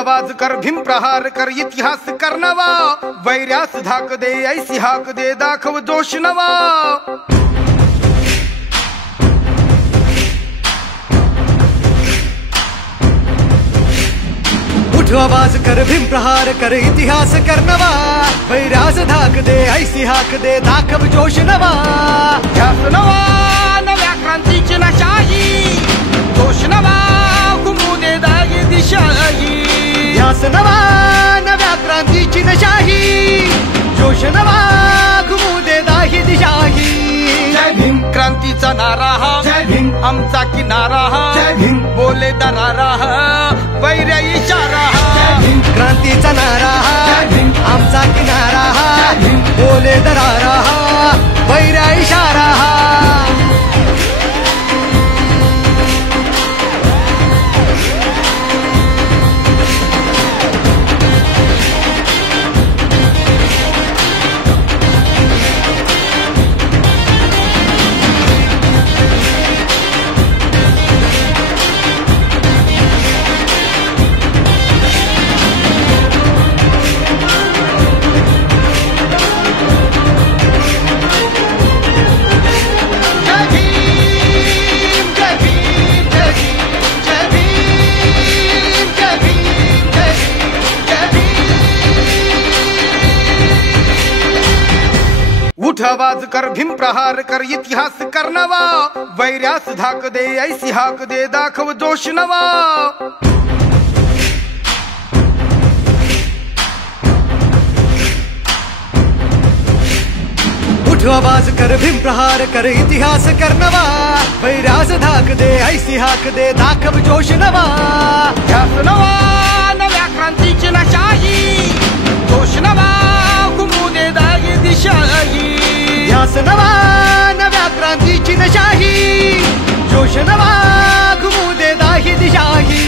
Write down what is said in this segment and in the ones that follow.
आवाज कर, भीम प्रहार कर, इतिहास कर नवा, वैर्यास धाक दे, ऐसी हाक दे, दाखव जोश नवा. उठ आवाज कर, भीम प्रहार कर, इतिहास कर नवा, वैर्यास धाक दे, ऐसी हाक दे, दाखव जोश नवा. ध्यास नवा नव्या क्रांतीची नशाही, जोश नवा घुमू दे दागी दिशाही. ध्यास नवा नव्या क्रांतीची नशाही, जोश नवा घुमू दे दाही दिशाही. जय भीम क्रांतीचा नारा हा, जय भीम आमचा किनारा हा, जय भीम बोले दरारा हा, वैर्या इशारा हा. क्रांतीचा नारा हा, आमचा किनारा हा, बोले दरारा हा, वैर्या इशारा हा. उठ आवाज कर, भीम प्रहार कर, इतिहास कर नवा, वैर्यास धाक दे, ऐसी हाक दे, दाखव जोश नवा. उठ आवाज कर, भीम प्रहार कर, इतिहास कर नवा, वैर्यास धाक दे, ऐसी हाक दे, दाखव जोश नवा. ध्यास नवा नव्या क्रांतीची नशाही, जोश नवा घुमू दे दागी दिशाही. ध्यास नवा नव्या क्रांतीची नशाही, जोश नवा घुमू दे दाही दिशाही.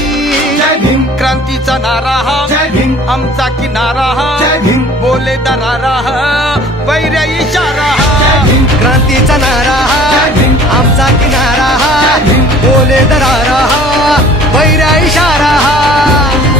जय भीम क्रांतीचा नारा हा, जय भीम आमचा किनारा हा, जय भीम बोले दरारा हा, वैर्या इशारा हा. क्रांतीचा नारा हा, आमचा किनारा हा, बोले दरारा हा, वैर्या इशारा हा.